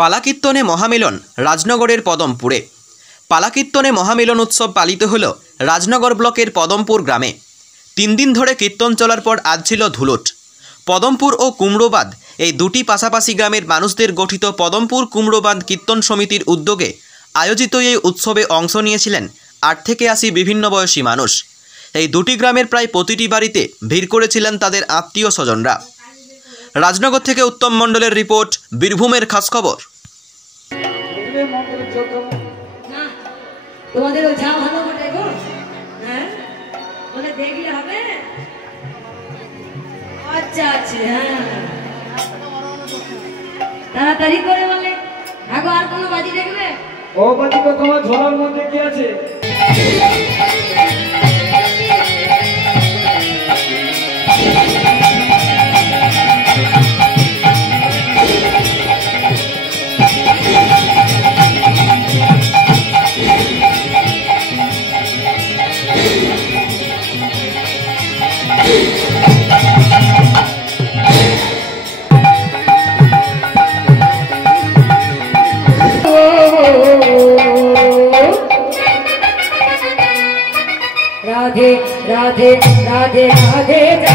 পালাকীর্তনে মহামিলন রাজনগরের পদমপুরে। পালাকীর্তনে মহামিলন উৎসব পালিত হল রাজনগর ব্লকের পদমপুর গ্রামে। 3 দিন ধরে কীর্তন চলার পর আজ ছিল ধুলট। পদমপুর ও কুমড়োবাঁধ এই দুটি পাশাপাশি গ্রামের মানুষদের গঠিত পদমপুর কুমড়োবাঁধ কীর্তন সমিতির উদ্যোগে আয়োজিত এই উৎসবে অংশ নিয়েছিলেন 8 থেকে 80 বিভিন্ন বয়সী মানুষ। এই দুটি গ্রামের প্রায় প্রতিটি বাড়িতে ভিড় করেছিলেন তাদের আত্মীয় স্বজনরা। রাজনগর থেকে উত্তম মণ্ডলের রিপোর্ট, বীরভূমের খাস খবর। তোমাদের ওই যা ভালো বটে গো, হ্যাঁ বলে দেখলে হবে। আচ্ছা আচ্ছা, হ্যাঁ তাড়াতাড়ি করে বলে। আগো আর কোনো বাজি দেখবে? ও বাজি তো তোমার ঝোলার মধ্যে কি আছে? राधे राधे राधे राधे।